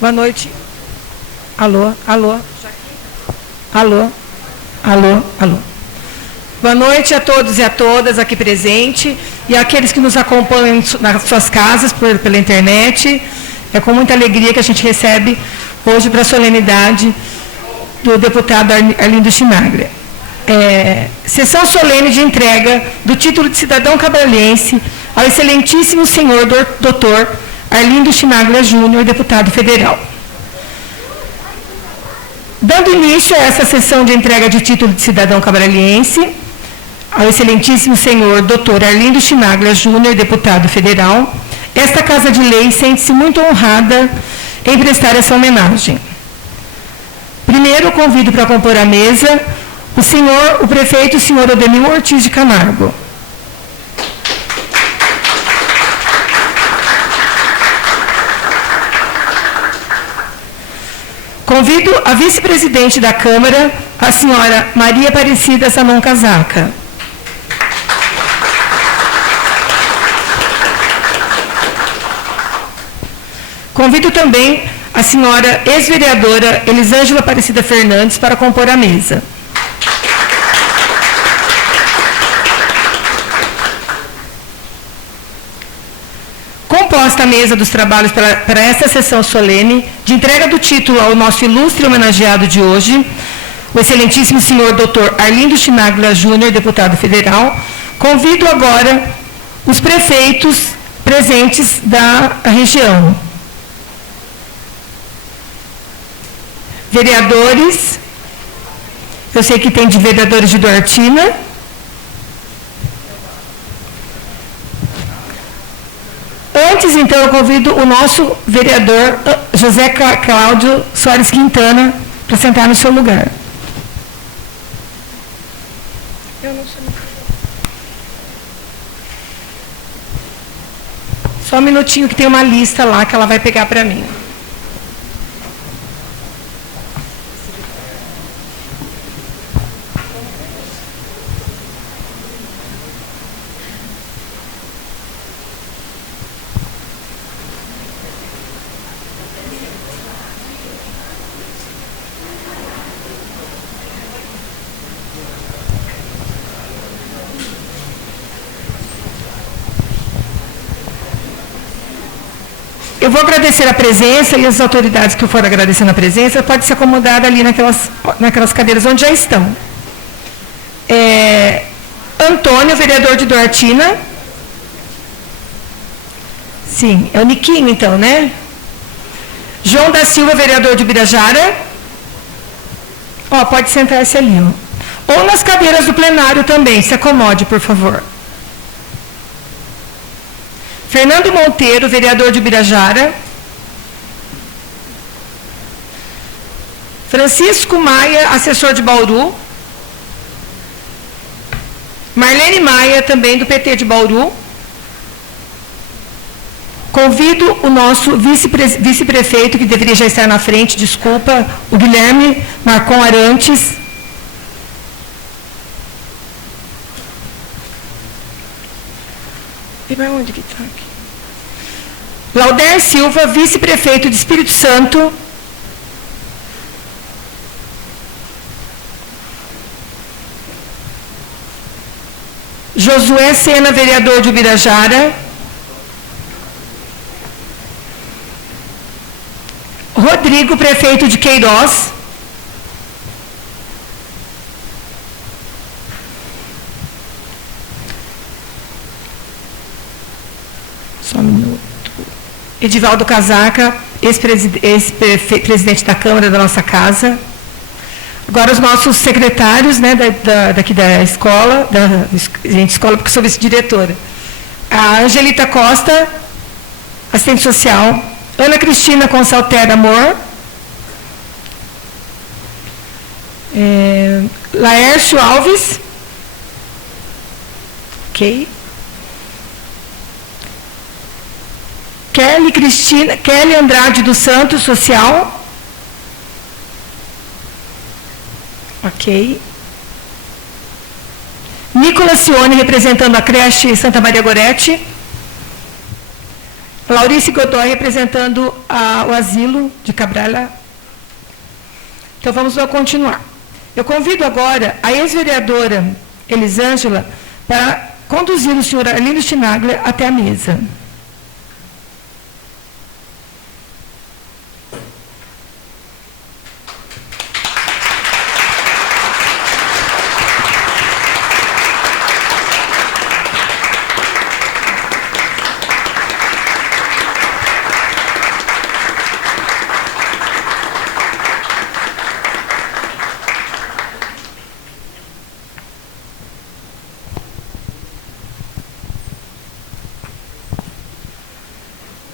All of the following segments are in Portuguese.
Boa noite. Alô, alô. Alô, alô, alô. Boa noite a todos e a todas aqui presentes e aqueles que nos acompanham nas suas casas pela internet. É com muita alegria que a gente recebe hoje para a solenidade do deputado Arlindo Chinaglia. Sessão solene de entrega do título de cidadão cabraliense ao excelentíssimo senhor doutor Arlindo Chinaglia Júnior, deputado federal. Dando início a essa sessão de entrega de título de cidadão cabraliense ao excelentíssimo senhor doutor Arlindo Chinaglia Júnior, deputado federal, esta Casa de Lei sente-se muito honrada em prestar essa homenagem. Primeiro, convido para compor a mesa o prefeito, senhor Odemir Ortiz de Camargo. Convido a vice-presidente da Câmara, a senhora Maria Aparecida Samão Casaca. Convido também a senhora ex-vereadora Elisângela Aparecida Fernandes para compor a mesa. Composta a mesa dos trabalhos para esta sessão solene de entrega do título ao nosso ilustre homenageado de hoje, o excelentíssimo senhor doutor Arlindo Chinaglia Júnior, deputado federal, convido agora os prefeitos presentes da região. Vereadores, eu sei que tem de vereadores de Duartina. Antes, então, eu convido o nosso vereador José Cláudio Soares Quintana para sentar no seu lugar. Eu não sei. Só um minutinho que tem uma lista lá que ela vai pegar para mim. Eu vou agradecer a presença e as autoridades que foram agradecendo a presença, pode se acomodar ali naquelas cadeiras onde já estão. Antônio, vereador de Duartina. Sim, é o Niquinho, então, né? João da Silva, vereador de Birajara. Pode sentar-se ali. Ou nas cadeiras do plenário também, se acomode, por favor. Fernando Monteiro, vereador de Birajara. Francisco Maia, assessor de Bauru. Marlene Maia, também do PT de Bauru. Convido o nosso vice-prefeito, que deveria já estar na frente, desculpa, o Guilherme Marcon Arantes. E vai onde que está aqui? Lauder Silva, vice-prefeito de Espírito Santo. Josué Sena, vereador de Ubirajara. Rodrigo, prefeito de Queiroz. Só um minuto. Edivaldo Casaca, ex-presidente da Câmara da nossa casa. Agora os nossos secretários, né, daqui da escola, escola porque sou vice-diretora. A Angelita Costa, assistente social. Ana Cristina Consaltera Amor. Laércio Alves. Ok. Kelly Andrade dos Santos, social. Ok. Nicolas Cione, representando a creche Santa Maria Gorete. Laurice Godoy, representando o asilo de Cabralha. Então, vamos continuar. Eu convido agora a ex-vereadora Elisângela para conduzir o senhor Arlindo Chinaglia até a mesa.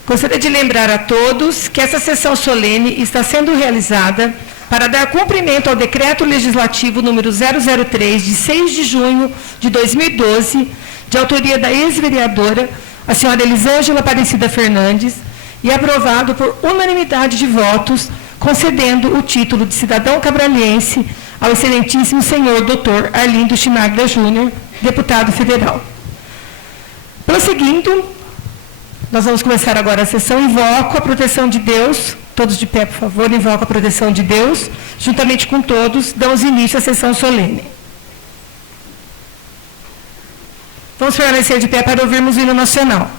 Gostaria de lembrar a todos que essa sessão solene está sendo realizada para dar cumprimento ao Decreto Legislativo número 003, de 6 de junho de 2012, de autoria da ex-vereadora, a senhora Elisângela Aparecida Fernandes, e aprovado por unanimidade de votos, concedendo o título de cidadão cabraliense ao excelentíssimo senhor Dr. Arlindo Chinaglia Júnior, deputado federal. Prosseguindo, nós vamos começar agora a sessão. Invoco a proteção de Deus. Todos de pé, por favor. Invoco a proteção de Deus. Juntamente com todos, damos início à sessão solene. Vamos permanecer de pé para ouvirmos o hino nacional.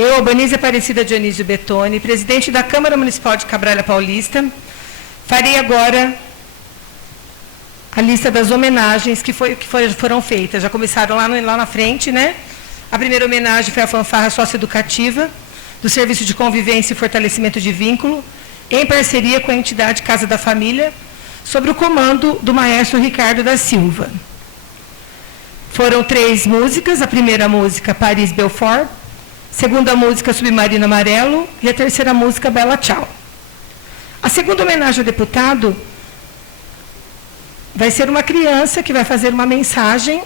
Eu, Albanise Aparecida Dionísio Bettoni, presidente da Câmara Municipal de Cabralha Paulista, farei agora a lista das homenagens que foram feitas. Já começaram lá na frente, né? A primeira homenagem foi a fanfarra socioeducativa do Serviço de Convivência e Fortalecimento de Vínculo, em parceria com a entidade Casa da Família, sob o comando do maestro Ricardo da Silva. Foram 3 músicas, a primeira música, Paris Belfort, segunda música, Submarino Amarelo, e a terceira música, Bela Tchau. A segunda homenagem ao deputado vai ser uma criança que vai fazer uma mensagem.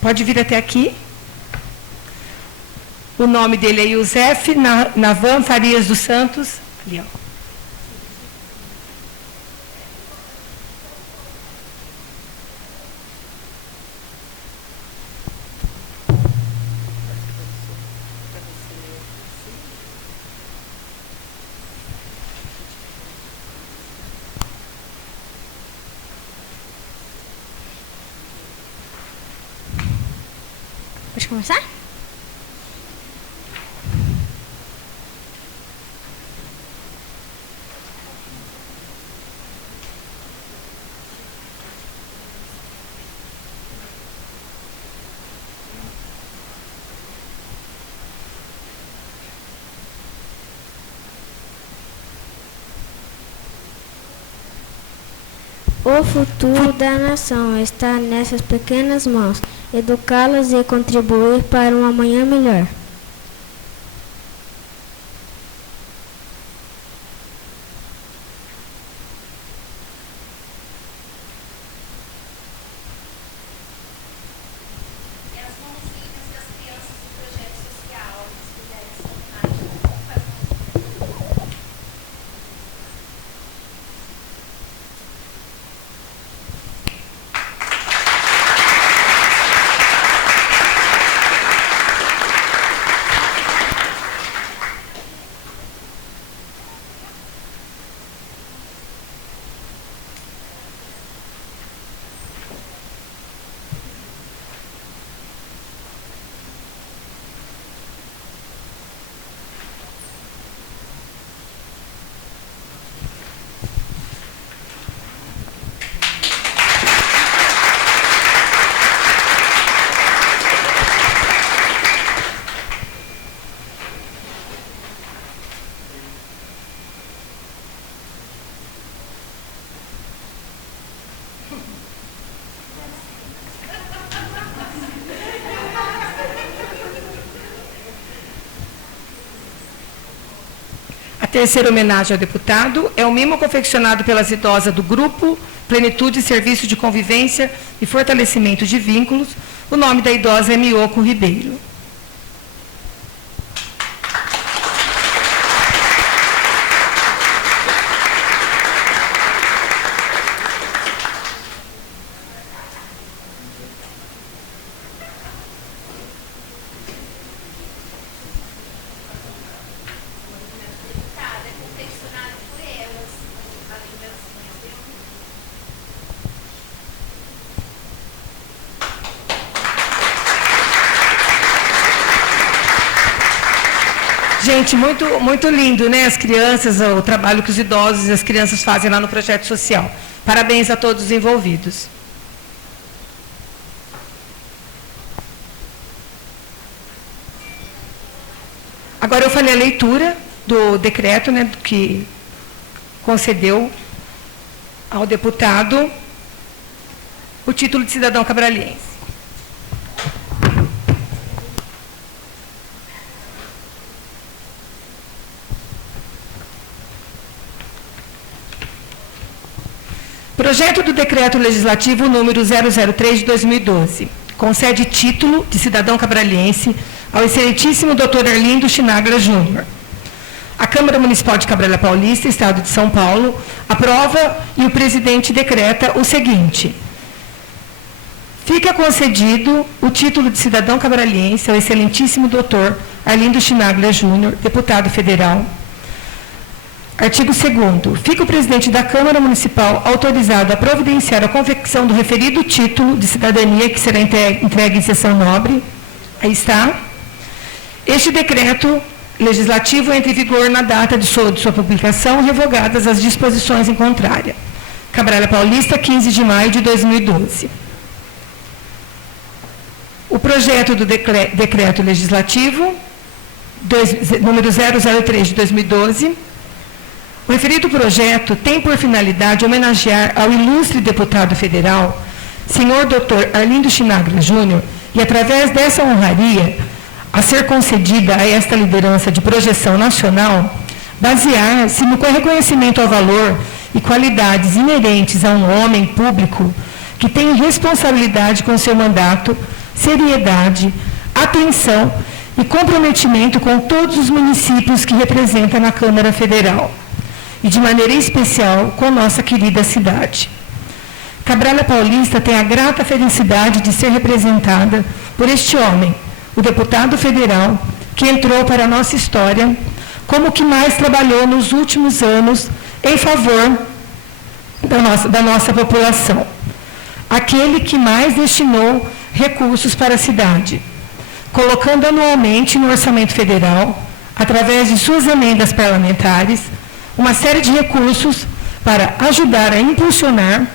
Pode vir até aqui. O nome dele é Youssef Navan Farias dos Santos. Ali, ó. Pode começar? O futuro da nação está nessas pequenas mãos. Educá-las e contribuir para um amanhã melhor. A terceira homenagem ao deputado é um mimo confeccionado pelas idosas do Grupo Plenitude Serviço de Convivência e Fortalecimento de Vínculos. O nome da idosa é Miyoko Ribeiro. Gente, muito lindo, né? As crianças, o trabalho que os idosos e as crianças fazem lá no projeto social. Parabéns a todos os envolvidos. Agora eu falei a leitura do decreto, né, que concedeu ao deputado o título de cidadão cabraliense. Projeto do Decreto Legislativo número 003 de 2012. Concede título de cidadão cabraliense ao excelentíssimo Dr. Arlindo Chinaglia Júnior. A Câmara Municipal de Cabralha Paulista, Estado de São Paulo, aprova e o presidente decreta o seguinte: fica concedido o título de cidadão cabraliense ao excelentíssimo Dr. Arlindo Chinaglia Júnior, deputado federal. Artigo 2º. Fica o presidente da Câmara Municipal autorizado a providenciar a confecção do referido título de cidadania que será entregue em sessão nobre. Aí está. Este decreto legislativo entra em vigor na data de sua publicação, revogadas as disposições em contrária. Cabral Paulista, 15 de maio de 2012. O projeto do decreto legislativo número 003 de 2012. O referido projeto tem por finalidade homenagear ao ilustre deputado federal, senhor Dr. Arlindo Chinaglia Júnior, e através dessa honraria a ser concedida a esta liderança de projeção nacional, basear-se no reconhecimento ao valor e qualidades inerentes a um homem público que tem responsabilidade com seu mandato, seriedade, atenção e comprometimento com todos os municípios que representa na Câmara Federal, e de maneira especial com nossa querida cidade. Cabral Paulista tem a grata felicidade de ser representada por este homem, o deputado federal, que entrou para a nossa história como o que mais trabalhou nos últimos anos em favor da nossa população. Aquele que mais destinou recursos para a cidade, colocando anualmente no orçamento federal, através de suas emendas parlamentares, uma série de recursos para ajudar a impulsionar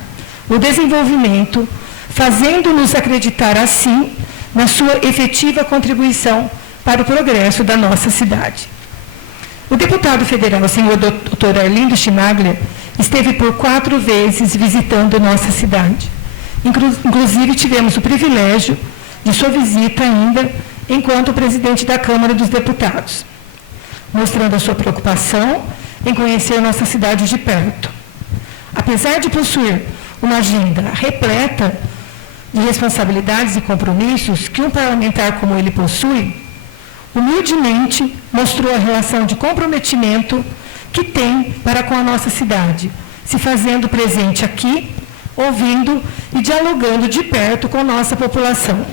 o desenvolvimento, fazendo-nos acreditar assim na sua efetiva contribuição para o progresso da nossa cidade. O deputado federal, senhor Dr. Arlindo Chinaglia, esteve por 4 vezes visitando nossa cidade. Inclusive, tivemos o privilégio de sua visita ainda enquanto presidente da Câmara dos Deputados, mostrando a sua preocupação em conhecer nossa cidade de perto. Apesar de possuir uma agenda repleta de responsabilidades e compromissos que um parlamentar como ele possui, humildemente mostrou a relação de comprometimento que tem para com a nossa cidade, se fazendo presente aqui, ouvindo e dialogando de perto com nossa população.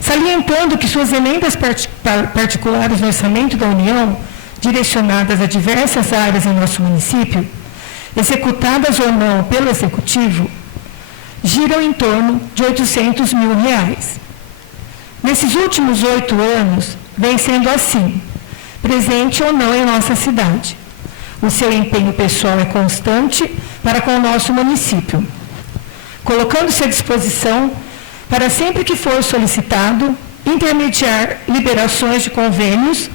Salientando que suas emendas particulares no orçamento da União, direcionadas a diversas áreas em nosso município, executadas ou não pelo Executivo, giram em torno de R$800 mil. Nesses últimos 8 anos, vem sendo assim, presente ou não em nossa cidade. O seu empenho pessoal é constante para com o nosso município, colocando-se à disposição para sempre que for solicitado, intermediar liberações de convênios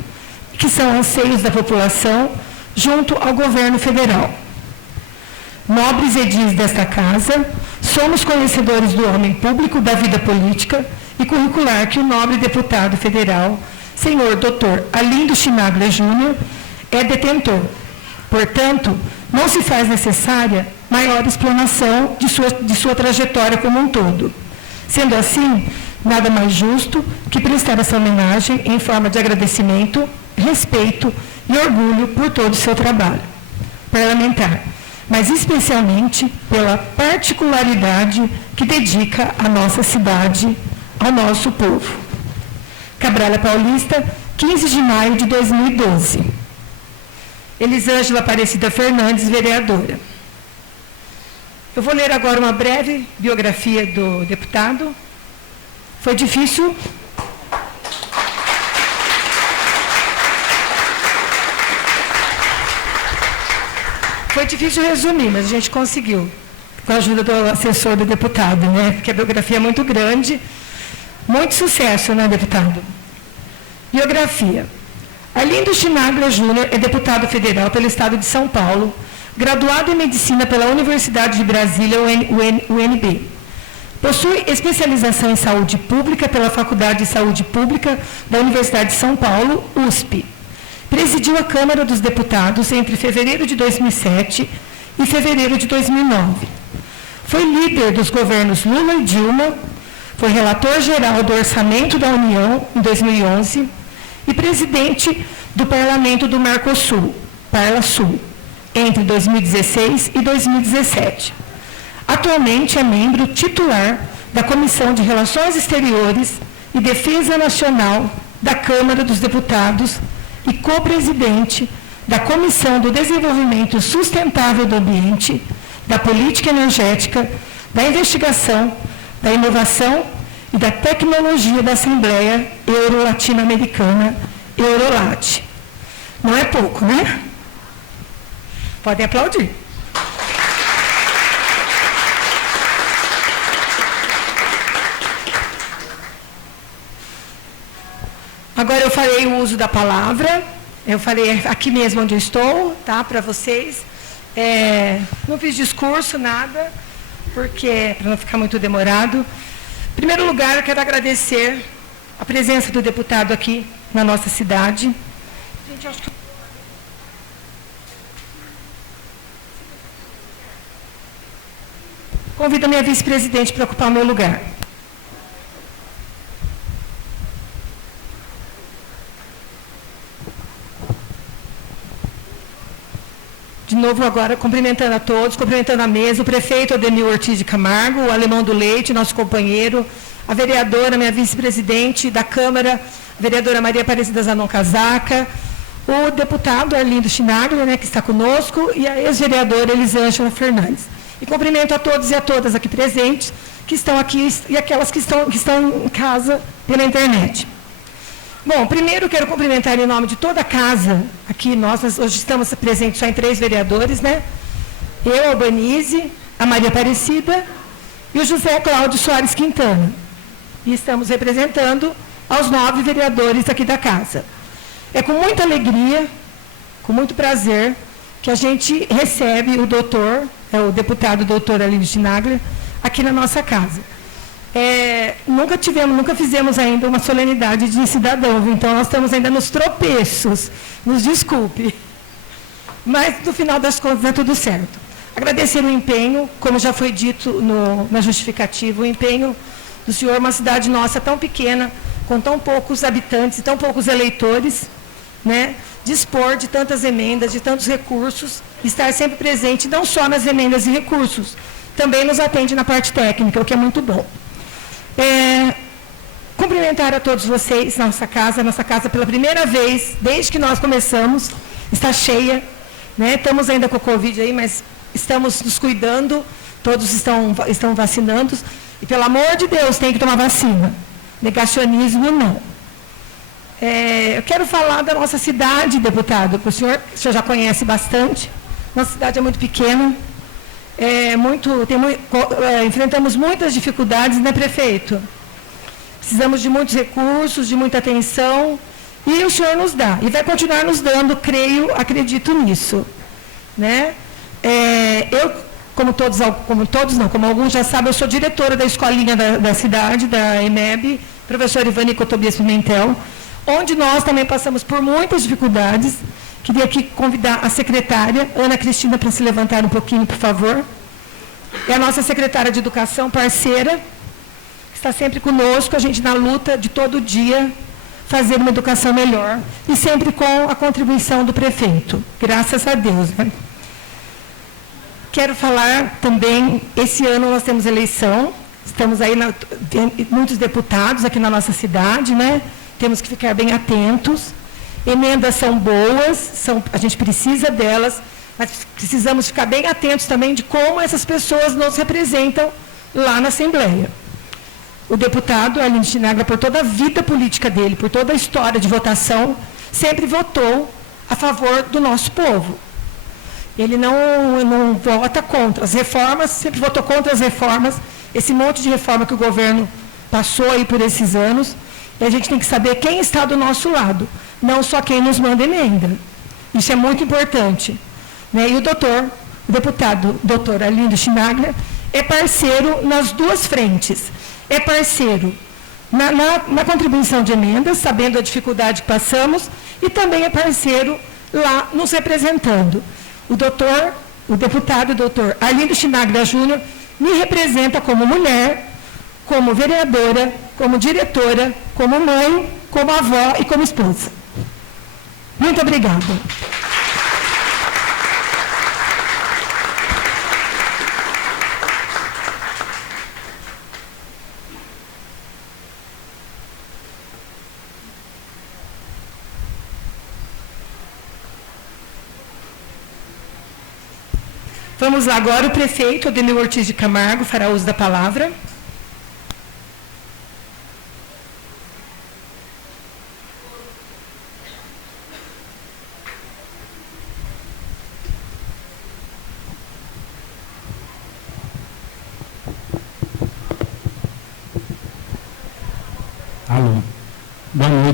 que são anseios da população junto ao governo federal. Nobres edis desta casa, somos conhecedores do homem público, da vida política e curricular que o nobre deputado federal, senhor Dr. Arlindo Chinaglia Júnior, é detentor. Portanto, não se faz necessária maior explanação de sua trajetória como um todo. Sendo assim, nada mais justo que prestar essa homenagem em forma de agradecimento, respeito e orgulho por todo o seu trabalho parlamentar, mas especialmente pela particularidade que dedica à nossa cidade, ao nosso povo. Cabral Paulista, 15 de maio de 2012. Elisângela Aparecida Fernandes, vereadora. Eu vou ler agora uma breve biografia do deputado. Foi difícil. Foi difícil resumir, mas a gente conseguiu, com a ajuda do assessor do deputado, né? Porque a biografia é muito grande. Muito sucesso, né, deputado? Biografia. Arlindo Chinaglia Júnior é deputado federal pelo Estado de São Paulo, graduado em Medicina pela Universidade de Brasília, UNB. Possui especialização em Saúde Pública pela Faculdade de Saúde Pública da Universidade de São Paulo, USP. Presidiu a Câmara dos Deputados entre fevereiro de 2007 e fevereiro de 2009. Foi líder dos governos Lula e Dilma, foi relator-geral do Orçamento da União em 2011 e presidente do Parlamento do Mercosul, Parlasul, entre 2016 e 2017. Atualmente é membro titular da Comissão de Relações Exteriores e Defesa Nacional da Câmara dos Deputados e co-presidente da Comissão do Desenvolvimento Sustentável do Ambiente, da Política Energética, da Investigação, da Inovação e da Tecnologia da Assembleia Euro-Latino-Americana, Eurolat. Não é pouco, né? Podem aplaudir. Agora eu farei o uso da palavra. Eu falei aqui mesmo onde eu estou, tá? Para vocês. Não fiz discurso, nada, porque para não ficar muito demorado. Em primeiro lugar, eu quero agradecer a presença do deputado aqui na nossa cidade. Gente, acho que... Convido a minha vice-presidente para ocupar o meu lugar. De novo agora, cumprimentando a todos, cumprimentando a mesa, o prefeito Ademir Ortiz de Camargo, o Alemão do Leite, nosso companheiro, a vereadora, minha vice-presidente da Câmara, a vereadora Maria Aparecida Zanon Casaca, o deputado Arlindo Chinaglia, né, que está conosco, e a ex-vereadora Elisângela Fernandes. E cumprimento a todos e a todas aqui presentes, que estão aqui, e aquelas que estão em casa pela internet. Bom, primeiro quero cumprimentar em nome de toda a casa, aqui nós hoje estamos presentes só em 3 vereadores, né? Eu, a Albanise, a Maria Aparecida e o José Cláudio Soares Quintana. E estamos representando aos 9 vereadores aqui da casa. É com muita alegria, com muito prazer, que a gente recebe o doutor, o deputado doutor Arlindo Chinaglia, aqui na nossa casa. Nunca fizemos ainda uma solenidade de cidadão, então nós estamos ainda nos tropeços, nos desculpe. Mas, no final das contas, é tudo certo. Agradecer o empenho, como já foi dito na justificativa, o empenho do senhor, uma cidade nossa tão pequena, com tão poucos habitantes e tão poucos eleitores, né, dispor de tantas emendas, de tantos recursos, estar sempre presente, não só nas emendas e recursos, também nos atende na parte técnica, o que é muito bom. Cumprimentar a todos vocês, nossa casa pela primeira vez, desde que nós começamos, está cheia, né? Estamos ainda com o Covid aí, mas estamos nos cuidando, todos estão vacinando, e pelo amor de Deus, tem que tomar vacina. Negacionismo, não. Eu quero falar da nossa cidade, deputado, o senhor já conhece bastante, nossa cidade é muito pequena, enfrentamos muitas dificuldades, né, prefeito? Precisamos de muitos recursos, de muita atenção, e o senhor nos dá, e vai continuar nos dando, acredito nisso, né? Como alguns já sabem, eu sou diretora da escolinha da cidade, da EMEB, professora Ivânico Tobias Pimentel, onde nós também passamos por muitas dificuldades. Queria aqui convidar a secretária, Ana Cristina, para se levantar um pouquinho, por favor. É a nossa secretária de Educação, parceira, está sempre conosco, a gente na luta de todo dia, fazer uma educação melhor, e sempre com a contribuição do prefeito, graças a Deus, né? Quero falar também, esse ano nós temos eleição, estamos aí, muitos deputados aqui na nossa cidade, né? Temos que ficar bem atentos. Emendas são boas, a gente precisa delas, mas precisamos ficar bem atentos também de como essas pessoas nos representam lá na Assembleia. O deputado Arlindo Chinaglia, por toda a vida política dele, por toda a história de votação, sempre votou a favor do nosso povo. Ele não vota contra as reformas, sempre votou contra as reformas, esse monte de reforma que o governo passou aí por esses anos, e a gente tem que saber quem está do nosso lado, não só quem nos manda emenda. Isso é muito importante, né? E o deputado doutor Arlindo Chinaglia, é parceiro nas duas frentes. É parceiro na contribuição de emendas, sabendo a dificuldade que passamos, e também é parceiro lá nos representando. O deputado doutor Arlindo Chinaglia Júnior me representa como mulher, como vereadora, como diretora, como mãe, como avó e como esposa. Muito obrigada. Vamos lá, agora o prefeito Ademir Ortiz de Camargo fará uso da palavra.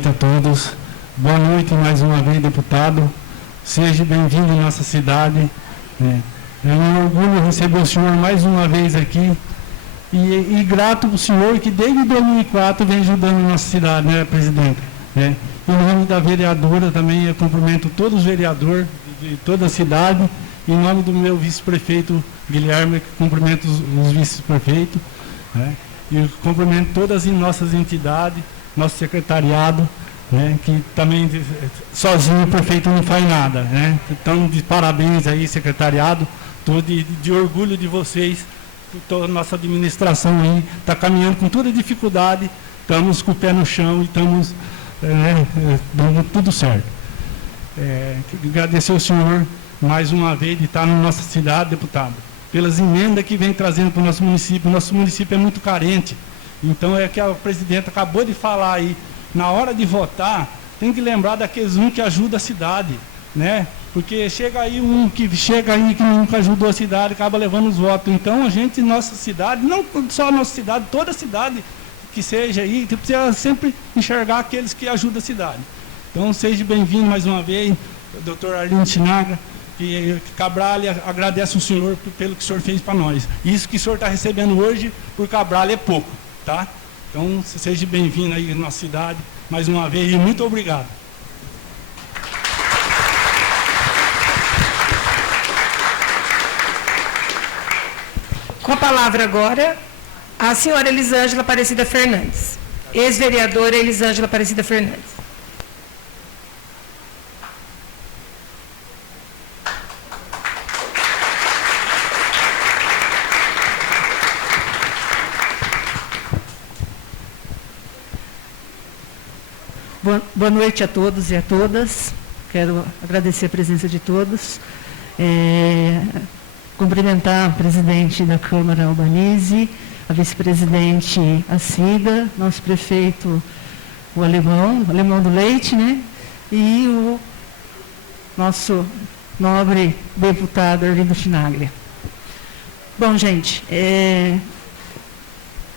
noite a todos. Boa noite mais uma vez, deputado. Seja bem-vindo em nossa cidade. É um orgulho receber o senhor mais uma vez aqui. E grato ao senhor que desde 2004 vem ajudando a nossa cidade, né, presidente? Em nome da vereadora também, eu cumprimento todos os vereadores de toda a cidade. Em nome do meu vice-prefeito Guilherme, cumprimento os vice-prefeitos. E eu cumprimento todas as nossas entidades, nosso secretariado, que também sozinho o prefeito não faz nada. Então, de parabéns aí, secretariado, estou de orgulho de vocês. Toda a nossa administração aí está caminhando com toda dificuldade, estamos com o pé no chão e estamos dando tudo certo. Agradecer ao senhor mais uma vez de estar na nossa cidade, deputado, pelas emendas que vem trazendo para o nosso município. O nosso município é muito carente, então é que a presidenta acabou de falar aí, na hora de votar, tem que lembrar daqueles que ajudam a cidade, porque chega aí que nunca ajudou a cidade, acaba levando os votos. Então a gente, nossa cidade, não só a nossa cidade, toda a cidade que seja aí, precisa sempre enxergar aqueles que ajudam a cidade. Então seja bem-vindo mais uma vez, doutor Arlindo Chinaga, que Cabral agradece o senhor pelo que o senhor fez para nós. Isso que o senhor está recebendo hoje por Cabral é pouco, tá? Então seja bem-vindo aí na nossa cidade mais uma vez e muito obrigado. Com a palavra agora, a senhora Elisângela Aparecida Fernandes. Ex-vereadora Elisângela Aparecida Fernandes. Boa noite a todos e a todas. Quero agradecer a presença de todos. Cumprimentar o presidente da Câmara, Albanese, a vice-presidente, a Cida, nosso prefeito, o Alemão do Leite, e o nosso nobre deputado Arlindo Chinaglia. Bom, gente,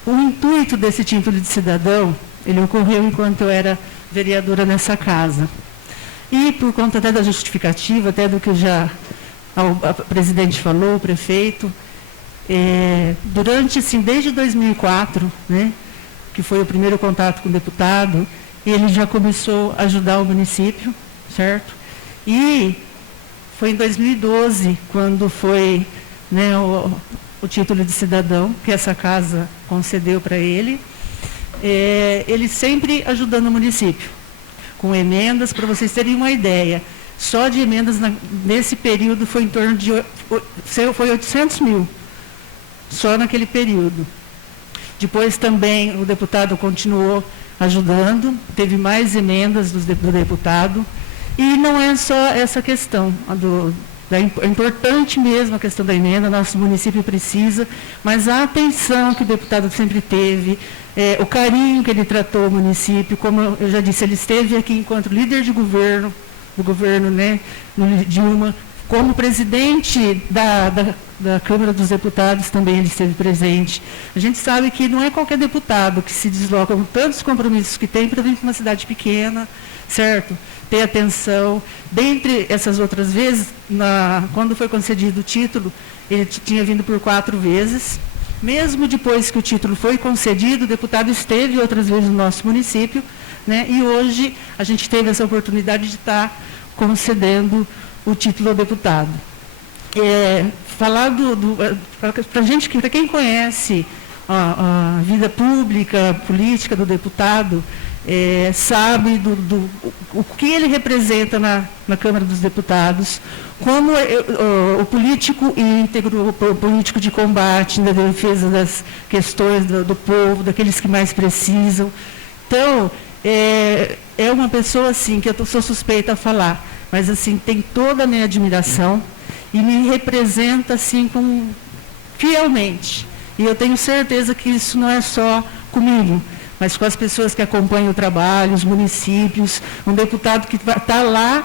o intuito desse título de cidadão, ele ocorreu enquanto eu era vereadora nessa casa. E por conta até da justificativa, até do que já o presidente falou, o prefeito, durante, assim, desde 2004, que foi o primeiro contato com o deputado, ele já começou a ajudar o município, certo? E foi em 2012, quando foi o título de cidadão, que essa casa concedeu para ele, ele sempre ajudando o município, com emendas, para vocês terem uma ideia. Só de emendas nesse período foi em torno de 800 mil, só naquele período. Depois também o deputado continuou ajudando, teve mais emendas do deputado, e não é só essa questão, é importante mesmo a questão da emenda, nosso município precisa, mas a atenção que o deputado sempre teve, o carinho que ele tratou o município, como eu já disse, ele esteve aqui enquanto líder de governo, do governo, Dilma, como presidente da Câmara dos Deputados, também ele esteve presente. A gente sabe que não é qualquer deputado que se desloca com tantos compromissos que tem para vir para uma cidade pequena, certo? Ter atenção. Dentre essas outras vezes, quando foi concedido o título, ele tinha vindo por 4 vezes. Mesmo depois que o título foi concedido, o deputado esteve outras vezes no nosso município, e hoje a gente teve essa oportunidade de estar concedendo o título ao deputado. Falar para quem conhece a vida pública, política do deputado, sabe o que ele representa na Câmara dos Deputados, como o político íntegro, o político de combate, na defesa das questões do povo, daqueles que mais precisam. Então, é uma pessoa assim, que eu sou suspeita a falar, mas assim, tem toda a minha admiração e me representa assim fielmente. E eu tenho certeza que isso não é só comigo, mas com as pessoas que acompanham o trabalho, os municípios, um deputado que está lá,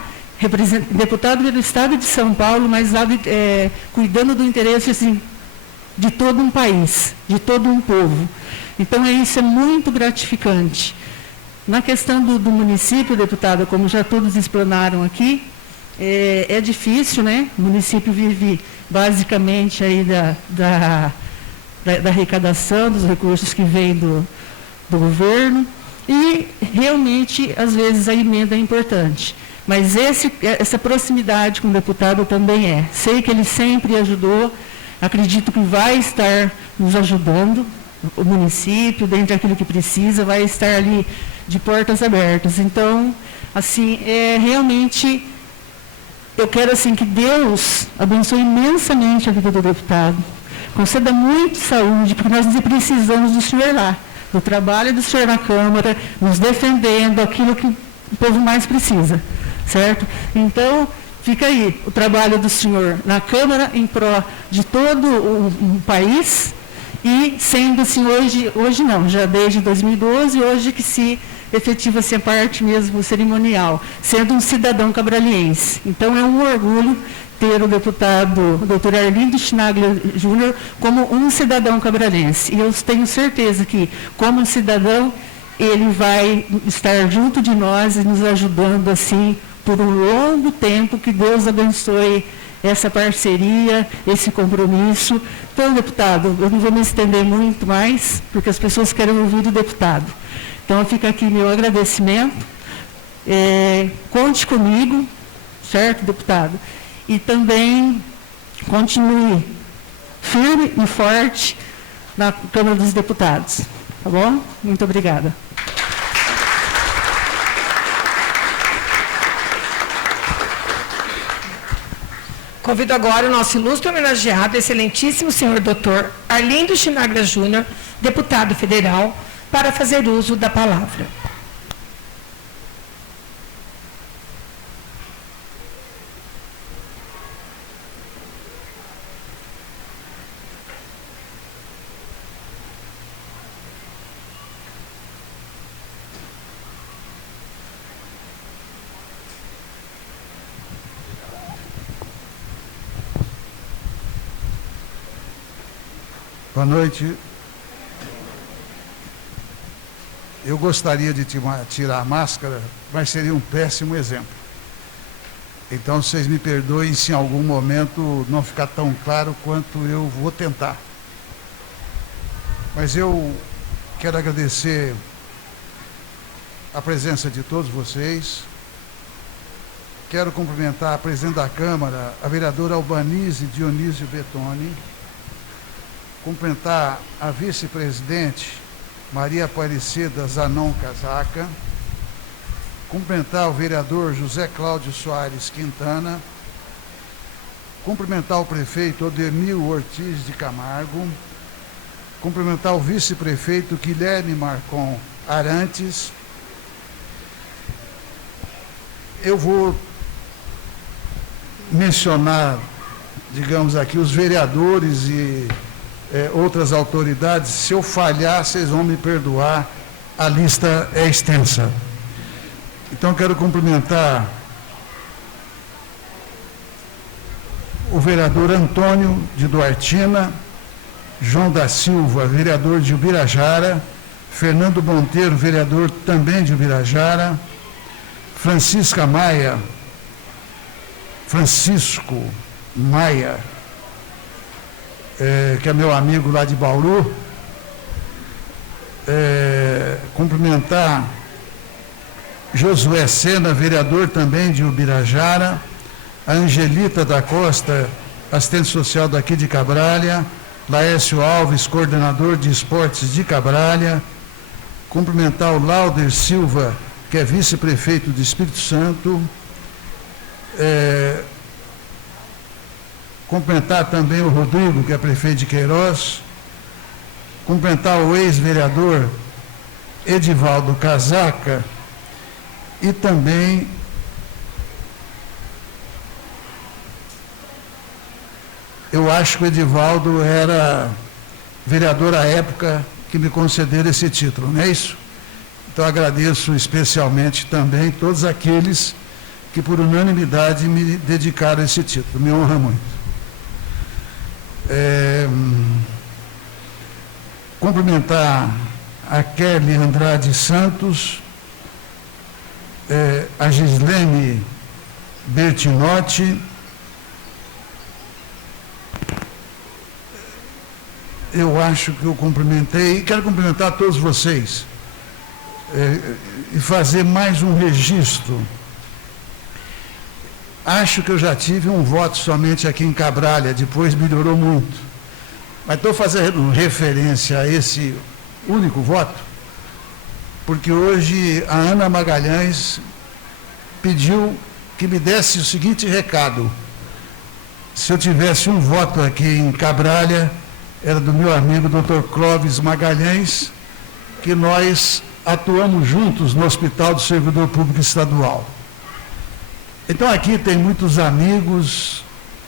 deputado pelo Estado de São Paulo, mas lá cuidando do interesse assim, de todo um país, de todo um povo. Então, isso é muito gratificante. Na questão do município, deputada, como já todos explanaram aqui, é difícil, né? O município vive basicamente aí da arrecadação dos recursos que vêm do governo e realmente, às vezes, a emenda é importante. Mas essa proximidade com o deputado também é. Sei que ele sempre ajudou, acredito que vai estar nos ajudando, o município, dentro daquilo que precisa, vai estar ali de portas abertas. Então, assim, realmente, eu quero assim, que Deus abençoe imensamente a vida do deputado, conceda muito saúde, porque nós precisamos do senhor lá, do trabalho do senhor na Câmara, nos defendendo aquilo que o povo mais precisa, certo? Então, fica aí o trabalho do senhor na Câmara em pró de todo o país e sendo assim hoje não, já desde 2012, hoje que se efetiva-se a parte mesmo cerimonial, sendo um cidadão cabraliense. Então é um orgulho ter o deputado Dr. Arlindo Chinaglia Júnior como um cidadão cabralense. E eu tenho certeza que, como cidadão, ele vai estar junto de nós e nos ajudando assim por um longo tempo. Que Deus abençoe essa parceria, esse compromisso. Então, deputado, eu não vou me estender muito mais, porque as pessoas querem ouvir o deputado. Então, fica aqui meu agradecimento. Conte comigo, certo, deputado? E também continue firme e forte na Câmara dos Deputados. Tá bom? Muito obrigada. Convido agora o nosso ilustre homenageado, excelentíssimo senhor Dr. Arlindo Chinaglia Júnior, deputado federal, para fazer uso da palavra. Boa noite. Eu gostaria de tirar a máscara, mas seria um péssimo exemplo. Então, vocês me perdoem se em algum momento não ficar tão claro quanto eu vou tentar. Mas eu quero agradecer a presença de todos vocês. Quero cumprimentar a presidente da Câmara, a vereadora Albanize Dionísio Bettoni. Cumprimentar a vice-presidente Maria Aparecida Zanon Casaca, cumprimentar o vereador José Cláudio Soares Quintana, cumprimentar o prefeito Odemil Ortiz de Camargo, cumprimentar o vice-prefeito Guilherme Marcon Arantes. Eu vou mencionar, digamos aqui, os vereadores e outras autoridades. Se eu falhar, vocês vão me perdoar, a lista é extensa. Então, quero cumprimentar o vereador Antônio de Duartina, João da Silva, vereador de Ubirajara, Fernando Monteiro, vereador também de Ubirajara, Francisco Maia, que é meu amigo lá de Bauru. Cumprimentar Josué Sena, vereador também de Ubirajara, a Angelita da Costa, assistente social daqui de Cabralha, Laércio Alves, coordenador de esportes de Cabralha. Cumprimentar o Lauder Silva, que é vice-prefeito do Espírito Santo. Cumprimentar também o Rodrigo, que é prefeito de Queiroz. Cumprimentar o ex-vereador Edivaldo Casaca. E também eu acho que o Edivaldo era vereador à época que me concederam esse título, não é isso? Então agradeço especialmente também todos aqueles que por unanimidade me dedicaram esse título, me honra muito. Cumprimentar a Kelly Andrade Santos, a Gislene Bertinotti, eu acho que eu cumprimentei, e quero cumprimentar todos vocês, e fazer mais um registro. Acho que eu já tive um voto somente aqui em Cabralha, depois melhorou muito. Mas estou fazendo referência a esse único voto, porque hoje a Ana Magalhães pediu que me desse o seguinte recado: se eu tivesse um voto aqui em Cabralha, era do meu amigo Dr. Clóvis Magalhães, que nós atuamos juntos no Hospital do Servidor Público Estadual. Então aqui tem muitos amigos,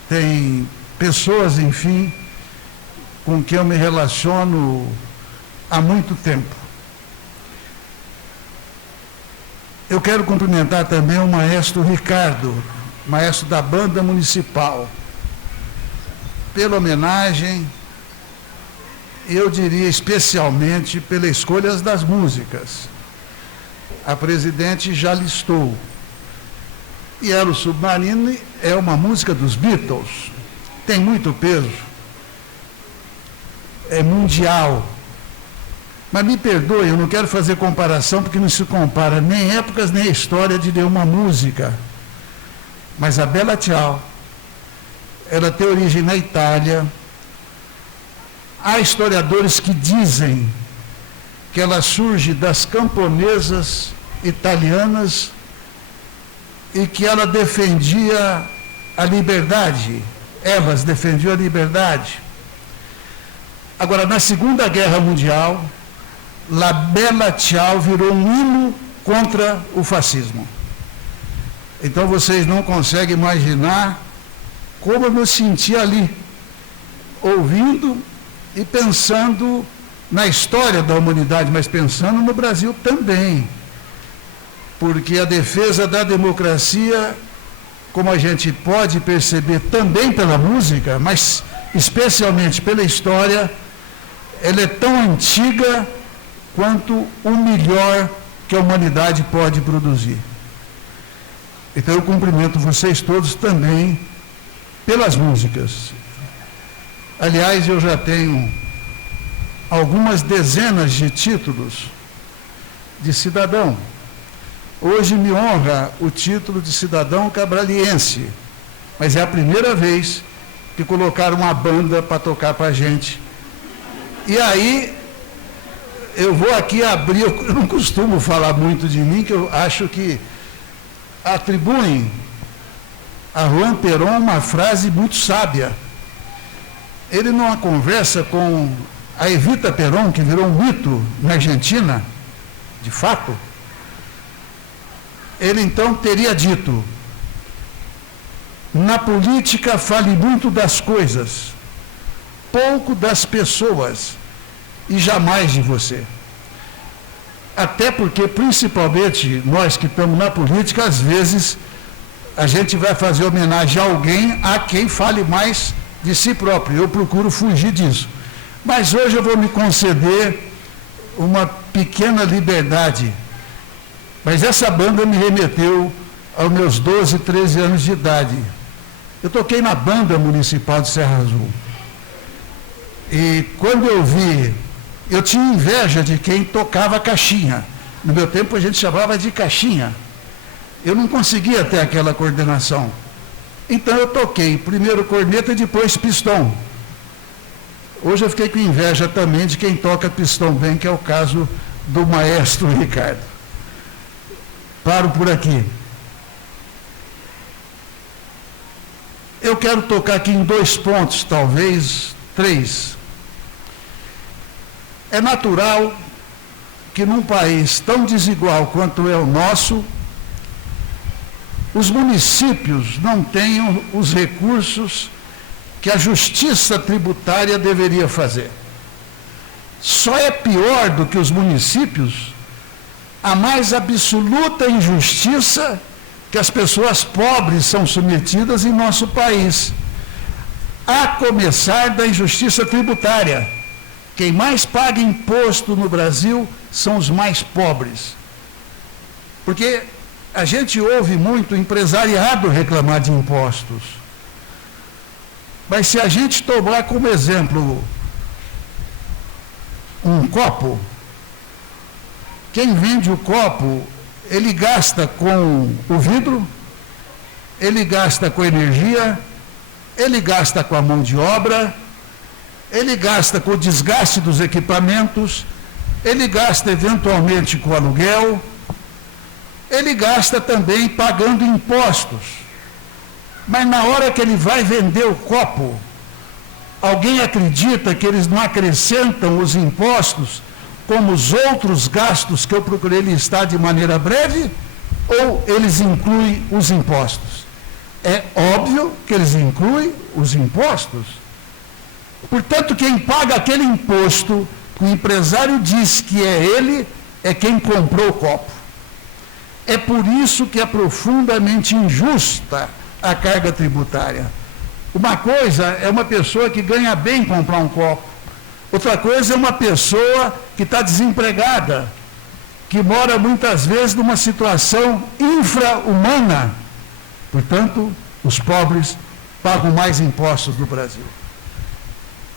tem pessoas, enfim, com quem eu me relaciono há muito tempo. Eu quero cumprimentar também o maestro Ricardo, maestro da Banda Municipal, pela homenagem, eu diria especialmente pela escolha das músicas. A presidente já listou. E Elo Submarino é uma música dos Beatles, tem muito peso, é mundial. Mas me perdoe, eu não quero fazer comparação, porque não se compara nem épocas, nem história de nenhuma música. Mas a Bella Ciao, ela tem origem na Itália. Há historiadores que dizem que ela surge das camponesas italianas e que ela defendia a liberdade. Elas defendiam a liberdade. Agora, na Segunda Guerra Mundial, La Bella Ciao virou um hino contra o fascismo. Então vocês não conseguem imaginar como eu me senti ali, ouvindo e pensando na história da humanidade, mas pensando no Brasil também. Porque a defesa da democracia, como a gente pode perceber também pela música, mas especialmente pela história, ela é tão antiga quanto o melhor que a humanidade pode produzir. Então eu cumprimento vocês todos também pelas músicas. Aliás, eu já tenho algumas dezenas de títulos de cidadão. Hoje me honra o título de cidadão cabraliense, mas é a primeira vez que colocaram uma banda para tocar para a gente. E aí, eu vou aqui abrir, eu não costumo falar muito de mim, que eu acho que atribuem a Juan Perón uma frase muito sábia. Ele, numa conversa com a Evita Perón, que virou um mito na Argentina, de fato, ele então teria dito: na política fale muito das coisas, pouco das pessoas e jamais de você. Até porque, principalmente, nós que estamos na política, às vezes, a gente vai fazer homenagem a alguém a quem fale mais de si próprio. Eu procuro fugir disso. Mas hoje eu vou me conceder uma pequena liberdade. Mas essa banda me remeteu aos meus 12, 13 anos de idade. Eu toquei na Banda Municipal de Serra Azul. E quando eu vi, eu tinha inveja de quem tocava caixinha. No meu tempo a gente chamava de caixinha. Eu não conseguia ter aquela coordenação. Então eu toquei primeiro corneta e depois pistão. Hoje eu fiquei com inveja também de quem toca pistão bem, que é o caso do maestro Ricardo. Paro por aqui. Eu quero tocar aqui em 2 pontos, talvez 3. É natural que num país tão desigual quanto é o nosso, os municípios não tenham os recursos que a justiça tributária deveria fazer. Só é pior do que os municípios a mais absoluta injustiça que as pessoas pobres são submetidas em nosso país, a começar da injustiça tributária. Quem mais paga imposto no Brasil são os mais pobres. Porque a gente ouve muito empresariado reclamar de impostos. Mas se a gente tomar como exemplo um copo, quem vende o copo, ele gasta com o vidro, ele gasta com energia, ele gasta com a mão de obra, ele gasta com o desgaste dos equipamentos, ele gasta eventualmente com aluguel, ele gasta também pagando impostos. Mas na hora que ele vai vender o copo, alguém acredita que eles não acrescentam os impostos como os outros gastos que eu procurei listar de maneira breve, ou eles incluem os impostos? É óbvio que eles incluem os impostos. Portanto, quem paga aquele imposto, que o empresário diz que é ele, é quem comprou o copo. É por isso que é profundamente injusta a carga tributária. Uma coisa é uma pessoa que ganha bem comprar um copo. Outra coisa é uma pessoa que está desempregada, que mora muitas vezes numa situação infra-humana. Portanto, os pobres pagam mais impostos no Brasil.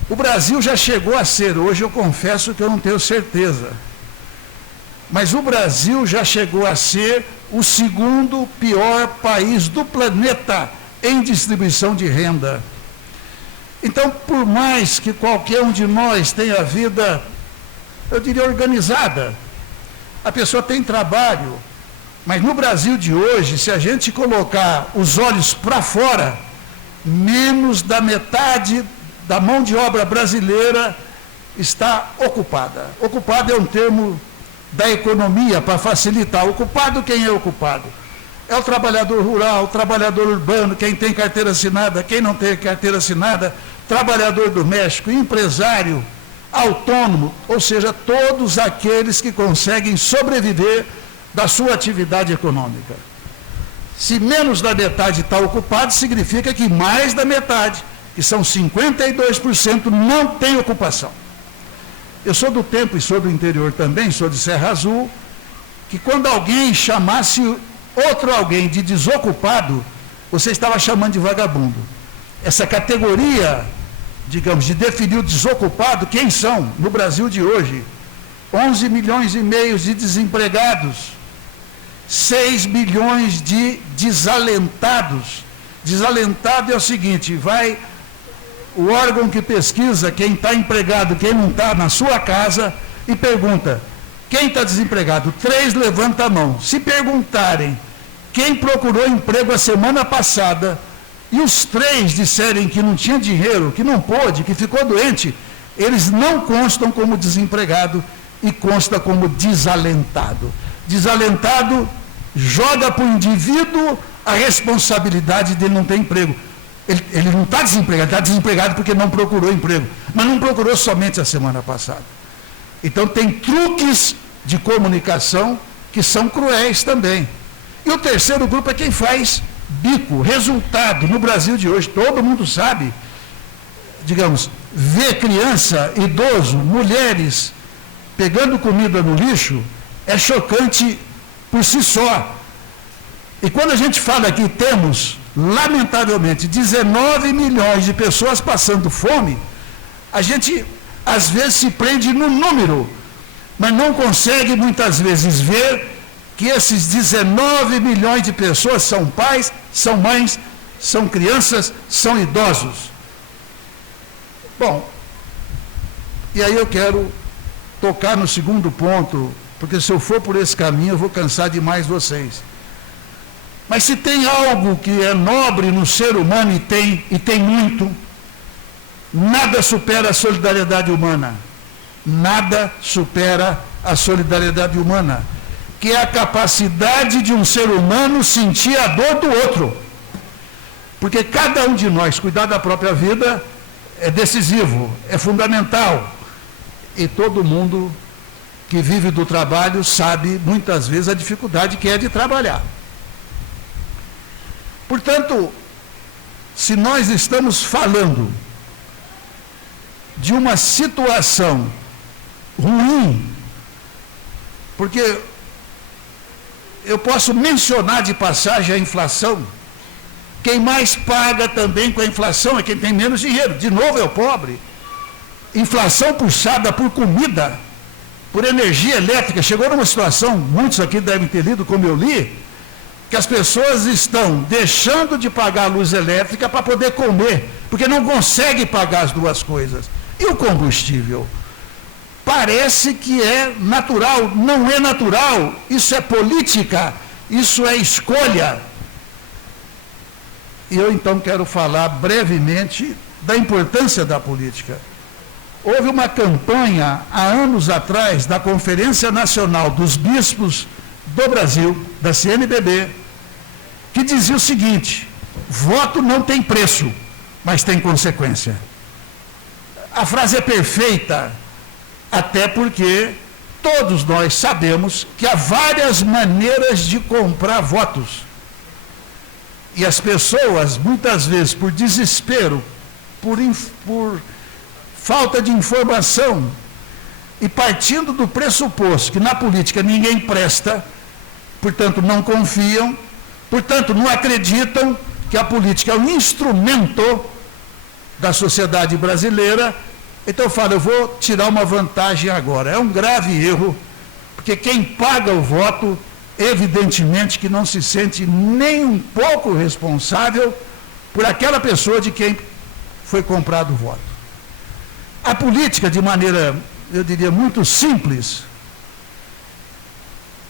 O Brasil já chegou a ser, hoje eu confesso que eu não tenho certeza, mas o Brasil já chegou a ser o segundo pior país do planeta em distribuição de renda. Então, por mais que qualquer um de nós tenha a vida, eu diria, organizada, a pessoa tem trabalho, mas no Brasil de hoje, se a gente colocar os olhos para fora, menos da metade da mão de obra brasileira está ocupada. Ocupado é um termo da economia para facilitar. Ocupado, quem é ocupado? É o trabalhador rural, o trabalhador urbano, quem tem carteira assinada, quem não tem carteira assinada, trabalhador doméstico, empresário, autônomo, ou seja, todos aqueles que conseguem sobreviver da sua atividade econômica. Se menos da metade está ocupado, significa que mais da metade, que são 52%, não tem ocupação. Eu sou do tempo e sou do interior também, sou de Serra Azul, que quando alguém chamasse outro alguém de desocupado, você estava chamando de vagabundo. Essa categoria, digamos, de definir o desocupado, quem são no Brasil de hoje? 11 milhões e meio de desempregados, 6 milhões de desalentados. Desalentado é o seguinte, vai o órgão que pesquisa quem está empregado, quem não está na sua casa, e pergunta, quem está desempregado? 3 levanta a mão. Se perguntarem quem procurou emprego a semana passada, e os 3 disserem que não tinha dinheiro, que não pôde, que ficou doente, eles não constam como desempregado e consta como desalentado. Desalentado joga para o indivíduo a responsabilidade de ele não ter emprego. Ele não está desempregado porque não procurou emprego, mas não procurou somente a semana passada. Então tem truques de comunicação que são cruéis também. E o terceiro grupo é quem faz bico, resultado. No Brasil de hoje, todo mundo sabe, digamos, ver criança, idoso, mulheres pegando comida no lixo é chocante por si só. E quando a gente fala que temos, lamentavelmente, 19 milhões de pessoas passando fome, a gente às vezes se prende no número, mas não consegue muitas vezes ver que esses 19 milhões de pessoas são pais, são mães, são crianças, são idosos. Bom, e aí eu quero tocar no segundo ponto, porque se eu for por esse caminho eu vou cansar demais vocês. Mas se tem algo que é nobre no ser humano, e tem muito, nada supera a solidariedade humana. Nada supera a solidariedade humana, que é a capacidade de um ser humano sentir a dor do outro. Porque cada um de nós, cuidar da própria vida, é decisivo, é fundamental. E todo mundo que vive do trabalho sabe, muitas vezes, a dificuldade que é de trabalhar. Portanto, se nós estamos falando de uma situação ruim, porque eu posso mencionar de passagem a inflação. Quem mais paga também com a inflação é quem tem menos dinheiro. De novo é o pobre. Inflação puxada por comida, por energia elétrica. Chegou numa situação, muitos aqui devem ter lido, como eu li, que as pessoas estão deixando de pagar a luz elétrica para poder comer, porque não conseguem pagar as duas coisas. E o combustível? Parece que é natural, não é natural, isso é política, isso é escolha. E eu então quero falar brevemente da importância da política. Houve uma campanha há anos atrás da Conferência Nacional dos Bispos do Brasil, da CNBB, que dizia o seguinte: voto não tem preço, mas tem consequência. A frase é perfeita, até porque todos nós sabemos que há várias maneiras de comprar votos. E as pessoas, muitas vezes, por desespero, por falta de informação, e partindo do pressuposto que na política ninguém presta, portanto não confiam, portanto não acreditam que a política é um instrumento da sociedade brasileira, então eu falo, eu vou tirar uma vantagem agora. É um grave erro, porque quem paga o voto, evidentemente que não se sente nem um pouco responsável por aquela pessoa de quem foi comprado o voto. A política, de maneira, eu diria, muito simples,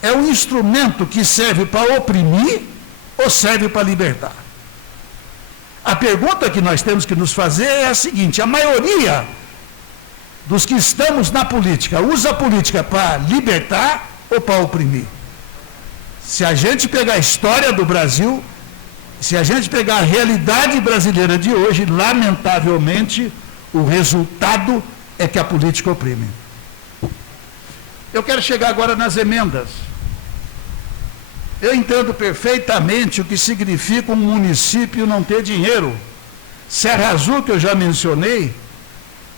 é um instrumento que serve para oprimir ou serve para libertar. A pergunta que nós temos que nos fazer é a seguinte: a maioria dos que estamos na política usa a política para libertar ou para oprimir? Se a gente pegar a história do Brasil, se a gente pegar a realidade brasileira de hoje, lamentavelmente, o resultado é que a política oprime. Eu quero chegar agora nas emendas. Eu entendo perfeitamente o que significa um município não ter dinheiro. Serra Azul, que eu já mencionei,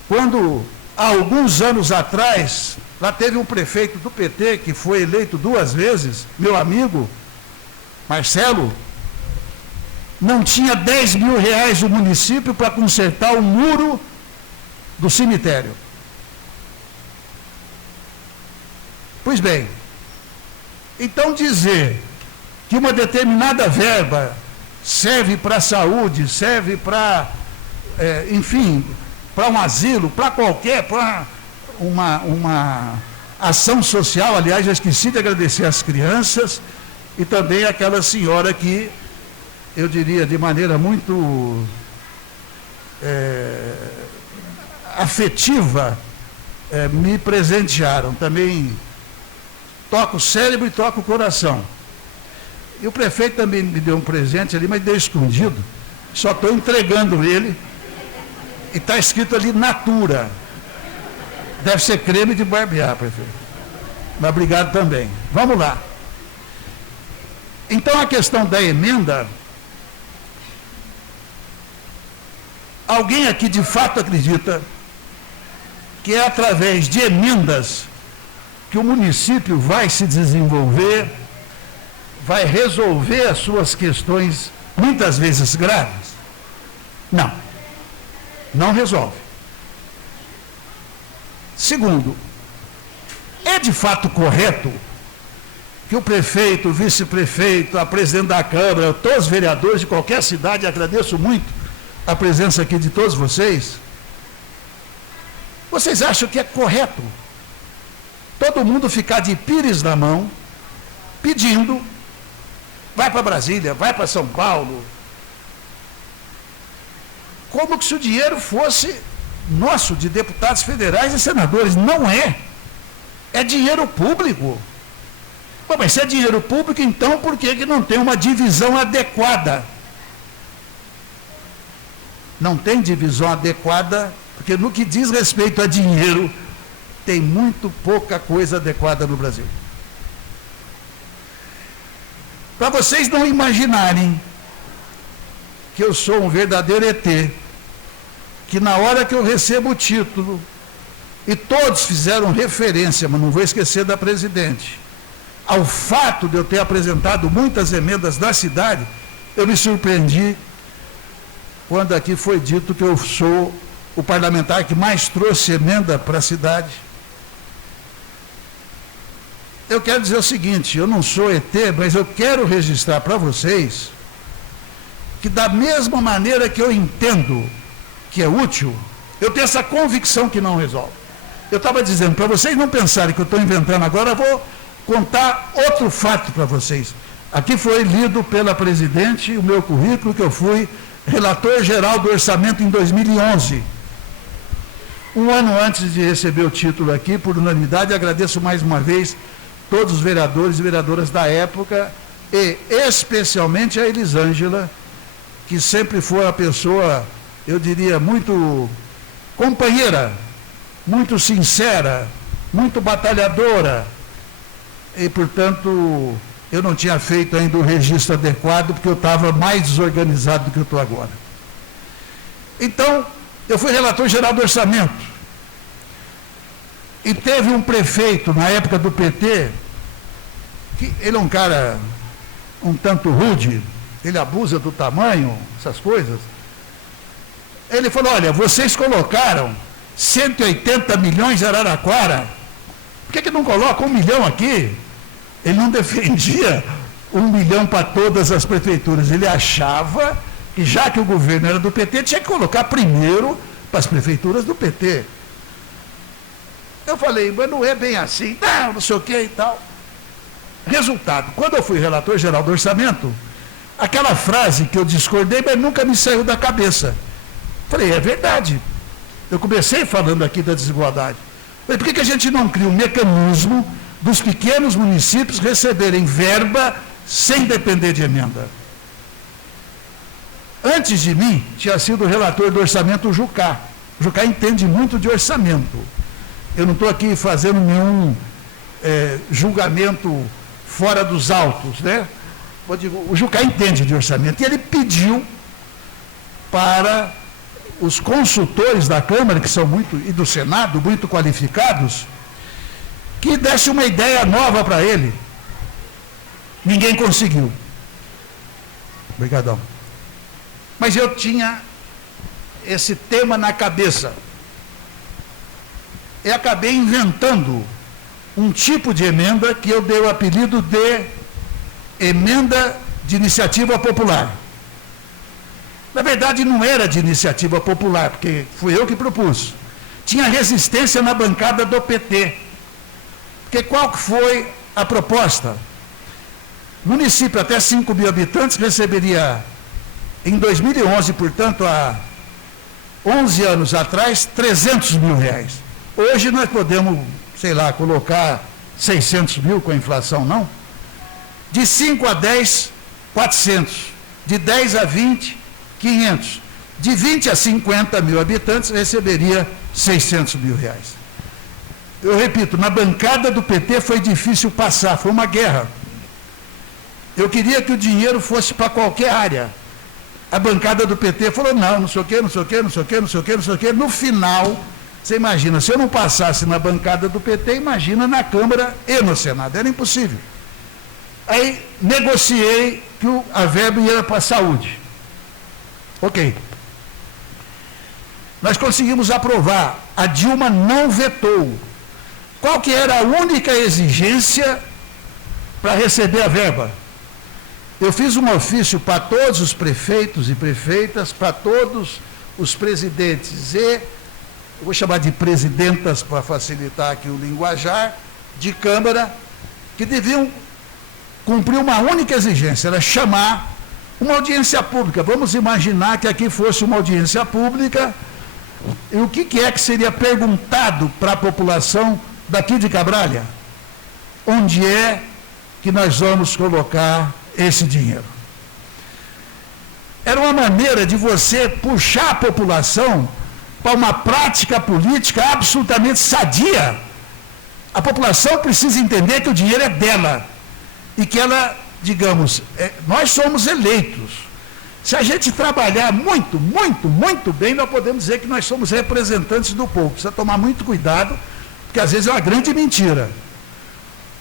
quando, há alguns anos atrás, lá teve um prefeito do PT, que foi eleito 2 vezes, meu amigo, Marcelo, não tinha 10 mil reais o município para consertar o muro do cemitério. Pois bem, então dizer que uma determinada verba serve para a saúde, serve para, enfim, para um asilo, para uma ação social. Aliás, eu esqueci de agradecer às crianças e também àquela senhora que, eu diria de maneira muito afetiva, me presentearam. Também toca o cérebro e toca o coração. E o prefeito também me deu um presente ali, mas deu escondido. Só estou entregando ele. E está escrito ali Natura. Deve ser creme de barbear, prefeito. Mas obrigado também. Vamos lá. Então, a questão da emenda, alguém aqui de fato acredita que é através de emendas que o município vai se desenvolver, vai resolver as suas questões, muitas vezes graves? Não. Não resolve. Segundo, é de fato correto que o prefeito, o vice-prefeito, a presidente da Câmara, todos os vereadores de qualquer cidade, agradeço muito a presença aqui de todos vocês, vocês acham que é correto todo mundo ficar de pires na mão, pedindo, vai para Brasília, vai para São Paulo, como se o dinheiro fosse nosso, de deputados federais e senadores? Não é. É dinheiro público. Bom, mas se é dinheiro público, então por que não tem uma divisão adequada? Não tem divisão adequada, porque no que diz respeito a dinheiro, tem muito pouca coisa adequada no Brasil. Para vocês não imaginarem que eu sou um verdadeiro ET, que na hora que eu recebo o título, e todos fizeram referência, mas não vou esquecer da presidente, ao fato de eu ter apresentado muitas emendas da cidade, eu me surpreendi quando aqui foi dito que eu sou o parlamentar que mais trouxe emenda para a cidade. Eu quero dizer o seguinte, eu não sou ET, mas eu quero registrar para vocês que da mesma maneira que eu entendo que é útil, eu tenho essa convicção que não resolve. Eu estava dizendo, para vocês não pensarem que eu estou inventando agora, eu vou contar outro fato para vocês. Aqui foi lido pela presidente o meu currículo, que eu fui relator geral do orçamento em 2011. Um ano antes de receber o título aqui, por unanimidade, agradeço mais uma vez todos os vereadores e vereadoras da época, e especialmente a Elisângela, que sempre foi uma pessoa, eu diria, muito companheira, muito sincera, muito batalhadora, e, portanto, eu não tinha feito ainda o registro adequado, porque eu estava mais desorganizado do que eu estou agora. Então, eu fui relator geral do orçamento, e teve um prefeito, na época do PT, que ele é um cara um tanto rude, ele abusa do tamanho, essas coisas. Ele falou, olha, vocês colocaram 180 milhões em Araraquara, por que não coloca 1 milhão aqui? Ele não defendia 1 milhão para todas as prefeituras, ele achava que já que o governo era do PT, tinha que colocar primeiro para as prefeituras do PT. Eu falei, mas não é bem assim, não sei o que e tal. Resultado, quando eu fui relator geral do orçamento, aquela frase que eu discordei, mas nunca me saiu da cabeça. Falei, é verdade. Eu comecei falando aqui da desigualdade. Falei, por que a gente não cria um mecanismo dos pequenos municípios receberem verba sem depender de emenda? Antes de mim, tinha sido o relator do orçamento o Jucá. O Jucá entende muito de orçamento. Eu não estou aqui fazendo nenhum julgamento fora dos autos, né? O Jucá entende de orçamento. E ele pediu para os consultores da Câmara, que são muito, e do Senado, muito qualificados, que desse uma ideia nova para ele. Ninguém conseguiu. Obrigadão. Mas eu tinha esse tema na cabeça. E acabei inventando um tipo de emenda que eu dei o apelido de emenda de iniciativa popular. Na verdade, não era de iniciativa popular, porque fui eu que propus. Tinha resistência na bancada do PT. Porque qual que foi a proposta? Município até 5 mil habitantes receberia, em 2011, portanto, há 11 anos atrás, 300 mil reais. Hoje nós podemos, sei lá, colocar 600 mil com a inflação, não? De 5 a 10, 400. De 10 a 20, 500. De 20 a 50 mil habitantes, receberia 600 mil reais. Eu repito, na bancada do PT foi difícil passar, foi uma guerra. Eu queria que o dinheiro fosse para qualquer área. A bancada do PT falou, não sei o quê, não sei o quê, não sei o quê, não sei o quê, não sei o quê. No final, você imagina, se eu não passasse na bancada do PT, imagina na Câmara e no Senado, era impossível. Aí negociei que a verba ia para a saúde. Ok. Nós conseguimos aprovar, a Dilma não vetou. Qual que era a única exigência para receber a verba? Eu fiz um ofício para todos os prefeitos e prefeitas, para todos os presidentes e, eu vou chamar de presidentas para facilitar aqui o linguajar, de Câmara, que deviam cumprir uma única exigência, era chamar uma audiência pública. Vamos imaginar que aqui fosse uma audiência pública, e o que é que seria perguntado para a população daqui de Cabralha? Onde é que nós vamos colocar esse dinheiro? Era uma maneira de você puxar a população para uma prática política absolutamente sadia. A população precisa entender que o dinheiro é dela e que ela, digamos, nós somos eleitos. Se a gente trabalhar muito, muito, muito bem, nós podemos dizer que nós somos representantes do povo. Precisa tomar muito cuidado, porque às vezes é uma grande mentira.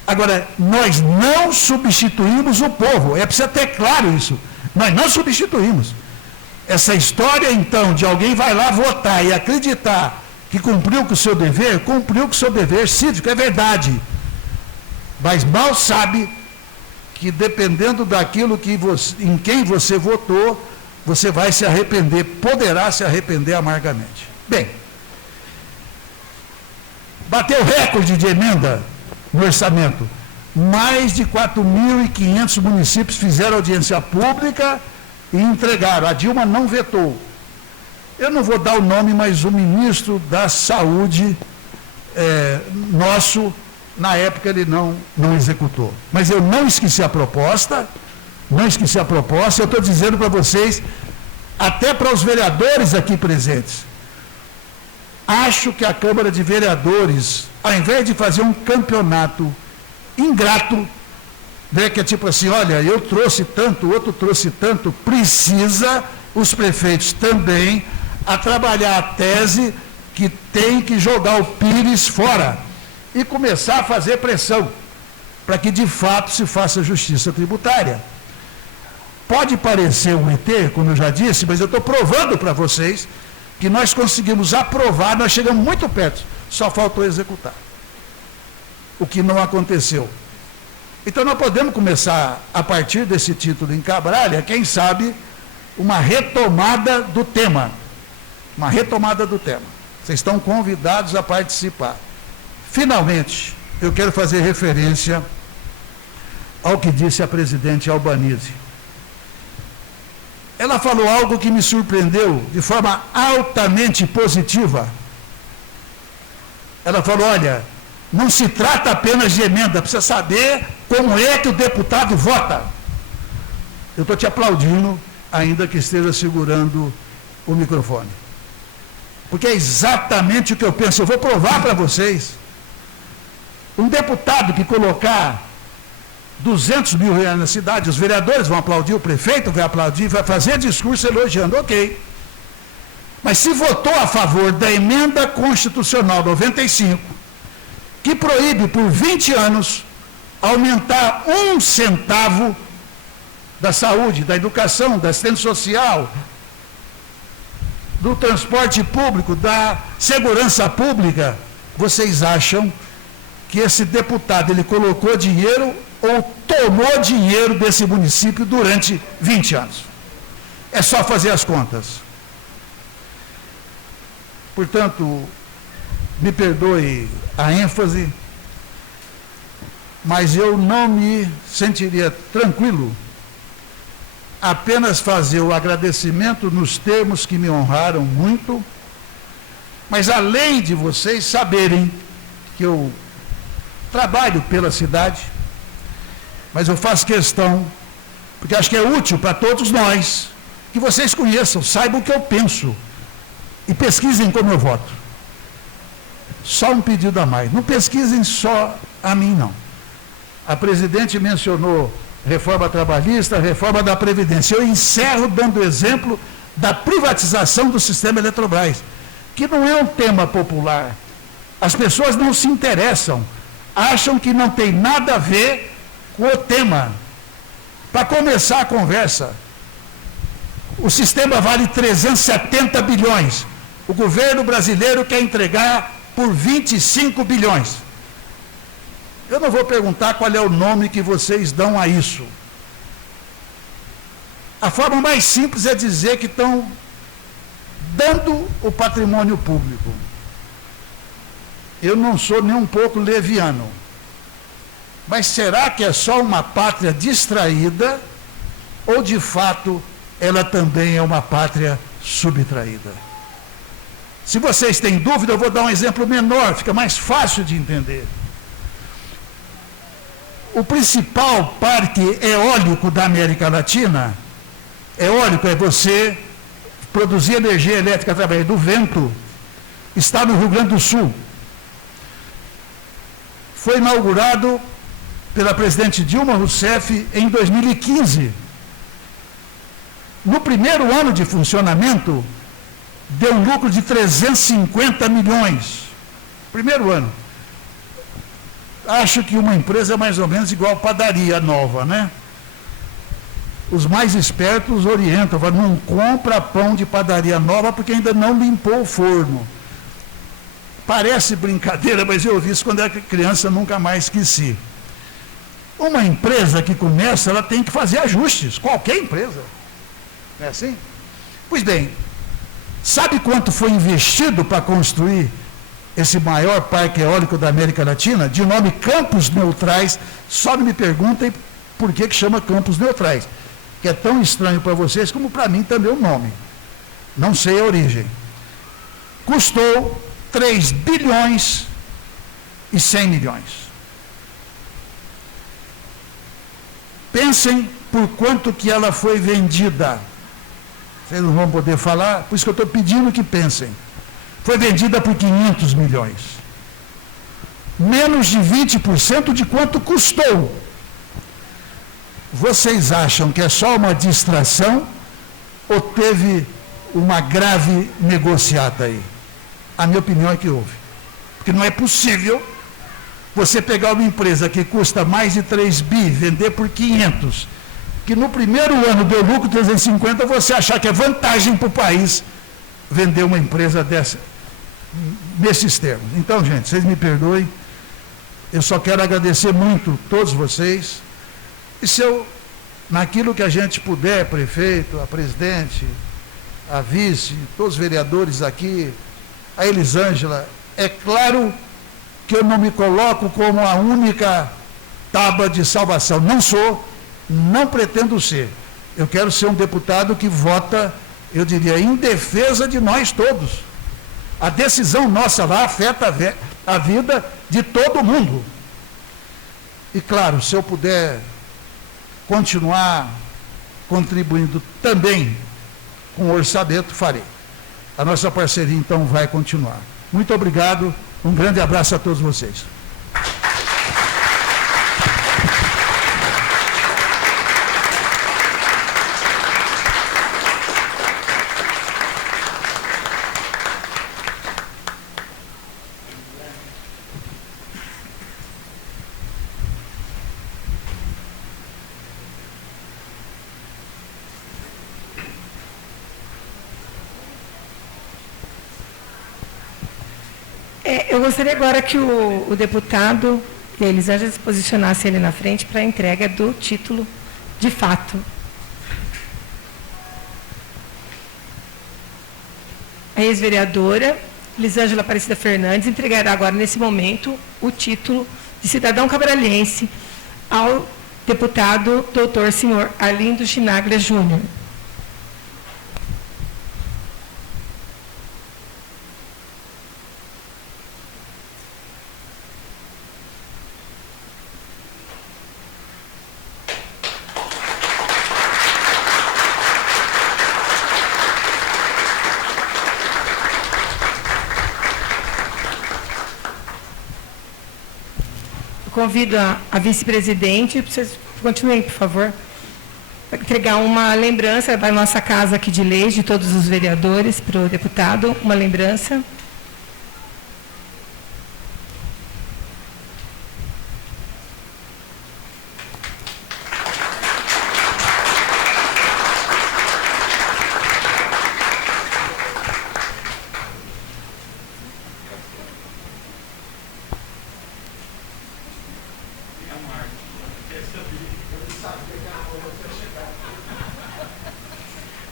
Agora, nós não substituímos o povo, é preciso ter claro isso. Nós não substituímos. Essa história, então, de alguém vai lá votar e acreditar que cumpriu com o seu dever, cumpriu com o seu dever cívico, é verdade. Mas mal sabe que, dependendo daquilo que em quem você votou, você vai se arrepender, poderá se arrepender amargamente. Bem, bateu recorde de emenda no orçamento. Mais de 4.500 municípios fizeram audiência pública e entregaram. A Dilma não vetou. Eu não vou dar o nome, mas o ministro da Saúde nosso, na época ele não executou. Mas eu não esqueci a proposta, eu estou dizendo para vocês, até para os vereadores aqui presentes, acho que a Câmara de Vereadores, ao invés de fazer um campeonato ingrato, né, que é tipo assim, olha, eu trouxe tanto, o outro trouxe tanto, precisa os prefeitos também a trabalhar a tese que tem que jogar o Pires fora e começar a fazer pressão para que de fato se faça justiça tributária. Pode parecer um ET, como eu já disse, mas eu estou provando para vocês que nós conseguimos aprovar, nós chegamos muito perto, só faltou executar. O que não aconteceu. Então nós podemos começar, a partir desse título em Cabralha, quem sabe, uma retomada do tema. Uma retomada do tema. Vocês estão convidados a participar. Finalmente, eu quero fazer referência ao que disse a presidente Albanese. Ela falou algo que me surpreendeu de forma altamente positiva. Ela falou, olha, não se trata apenas de emenda, precisa saber como é que o deputado vota. Eu estou te aplaudindo, ainda que esteja segurando o microfone. Porque é exatamente o que eu penso. Eu vou provar para vocês. Um deputado que colocar 200 mil reais na cidade, os vereadores vão aplaudir, o prefeito vai aplaudir, vai fazer discurso elogiando, ok. Mas se votou a favor da emenda constitucional 95, que proíbe por 20 anos aumentar 1 centavo da saúde, da educação, da assistência social, do transporte público, da segurança pública, vocês acham que esse deputado ele colocou dinheiro ou tomou dinheiro desse município durante 20 anos? É só fazer as contas. Portanto, me perdoe a ênfase, mas eu não me sentiria tranquilo apenas fazer o agradecimento nos termos que me honraram muito, mas além de vocês saberem que eu trabalho pela cidade, mas eu faço questão, porque acho que é útil para todos nós, que vocês conheçam, saibam o que eu penso e pesquisem como eu voto. Só um pedido a mais, não pesquisem só a mim, não. A presidente mencionou reforma trabalhista, reforma da Previdência. Eu encerro dando exemplo da privatização do sistema Eletrobras, que não é um tema popular. As pessoas não se interessam, acham que não tem nada a ver com o tema. Para começar a conversa, o sistema vale 370 bilhões. O governo brasileiro quer entregar por 25 bilhões. Eu não vou perguntar qual é o nome que vocês dão a isso. A forma mais simples é dizer que estão dando o patrimônio público. Eu não sou nem um pouco leviano. Mas será que é só uma pátria distraída ou, de fato, ela também é uma pátria subtraída? Se vocês têm dúvida, eu vou dar um exemplo menor, fica mais fácil de entender. O principal parque eólico da América Latina, eólico é você produzir energia elétrica através do vento, está no Rio Grande do Sul. Foi inaugurado pela presidente Dilma Rousseff em 2015. No primeiro ano de funcionamento, deu um lucro de 350 milhões. Primeiro ano. acho que uma empresa é mais ou menos igual padaria nova, né? Os mais espertos orientam, falam, não compra pão de padaria nova porque ainda não limpou o forno. Parece brincadeira, mas eu ouvi isso quando era criança, nunca mais esqueci. Uma empresa que começa, ela tem que fazer ajustes, qualquer empresa. Não é assim? Pois bem, sabe quanto foi investido para construir esse maior parque eólico da América Latina, de nome Campos Neutrais? Só me perguntem por que chama Campos Neutrais, que é tão estranho para vocês como para mim também o nome. Não sei a origem. Custou 3 bilhões e 100 milhões. Pensem por quanto que ela foi vendida. Vocês não vão poder falar, por isso que eu estou pedindo que pensem. Foi vendida por 500 milhões. Menos de 20% de quanto custou. Vocês acham que é só uma distração ou teve uma grave negociata aí? A minha opinião é que houve. Porque não é possível você pegar uma empresa que custa mais de 3 bi, vender por 500, que no primeiro ano deu lucro 350, você achar que é vantagem para o país vender uma empresa dessa, nesses termos. Então, gente, vocês me perdoem, eu só quero agradecer muito todos vocês, e se eu, naquilo que a gente puder, prefeito, a presidente, a vice, todos os vereadores aqui, a Elisângela, é claro que eu não me coloco como a única tábua de salvação. Não sou, não pretendo ser. Eu quero ser um deputado que vota, eu diria, em defesa de nós todos. A decisão nossa lá afeta a vida de todo mundo. E claro, se eu puder continuar contribuindo também com o orçamento, farei. A nossa parceria, então, vai continuar. Muito obrigado, um grande abraço a todos vocês. Eu gostaria agora que o deputado Elisângela se posicionasse ali na frente para a entrega do título de fato. A ex-vereadora Elisângela Aparecida Fernandes entregará agora, nesse momento, o título de cidadão cabraliense ao deputado doutor senhor Arlindo Chinaglia Júnior. Convido a vice-presidente, vocês continuem, por favor, para entregar uma lembrança da nossa casa aqui de leis, de todos os vereadores, para o deputado, uma lembrança.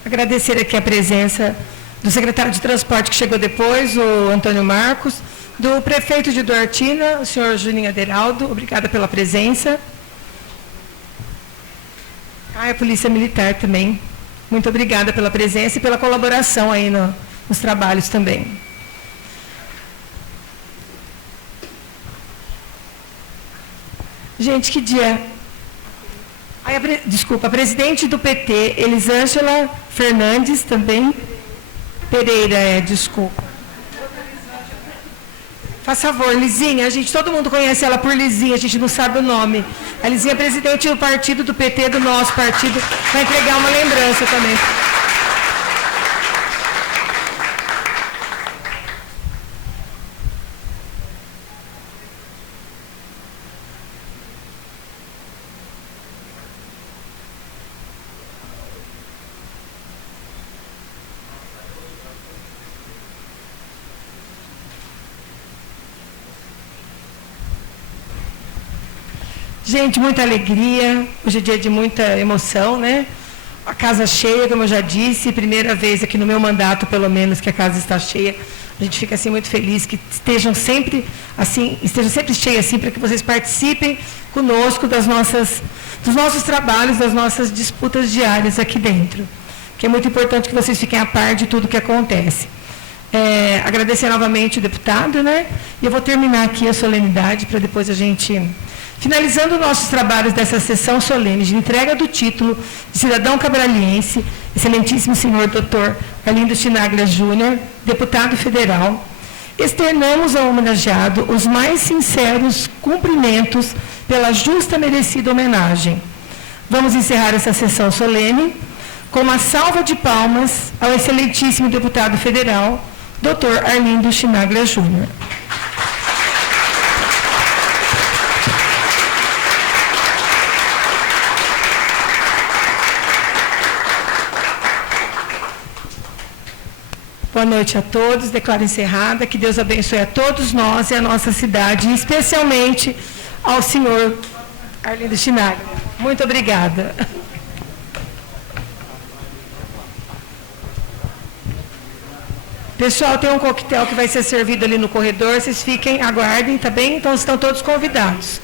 Agradecer aqui a presença do secretário de Transporte que chegou depois, o Antônio Marcos, do prefeito de Duartina, o senhor Juninho Aderaldo, obrigada pela presença. A Polícia Militar também, muito obrigada pela presença e pela colaboração aí nos trabalhos também. Gente, que dia... Desculpa, a presidente do PT, Elisângela Fernandes, também. Pereira, desculpa. Faz favor, Lizinha, todo mundo conhece ela por Lizinha, a gente não sabe o nome. A Lizinha é presidente do partido do PT, do nosso partido, vai entregar uma lembrança também. Gente, muita alegria, hoje é dia de muita emoção, né? A casa cheia, como eu já disse, primeira vez aqui no meu mandato, pelo menos, que a casa está cheia. A gente fica assim muito feliz que estejam sempre cheias assim, para que vocês participem conosco dos nossos trabalhos, das nossas disputas diárias aqui dentro. Que é muito importante que vocês fiquem a par de tudo que acontece. Agradecer novamente o deputado, né? E eu vou terminar aqui a solenidade para depois a gente... Finalizando nossos trabalhos dessa sessão solene de entrega do título de cidadão cabraliense, excelentíssimo senhor Dr. Arlindo Chinaglia Júnior, deputado federal, externamos ao homenageado os mais sinceros cumprimentos pela justa merecida homenagem. Vamos encerrar essa sessão solene com uma salva de palmas ao excelentíssimo deputado federal, Dr. Arlindo Chinaglia Júnior. Boa noite a todos, declaro encerrada, que Deus abençoe a todos nós e a nossa cidade, e especialmente ao senhor Arlindo Chinaglia. Muito obrigada. Pessoal, tem um coquetel que vai ser servido ali no corredor, vocês fiquem, aguardem, tá bem? Então estão todos convidados.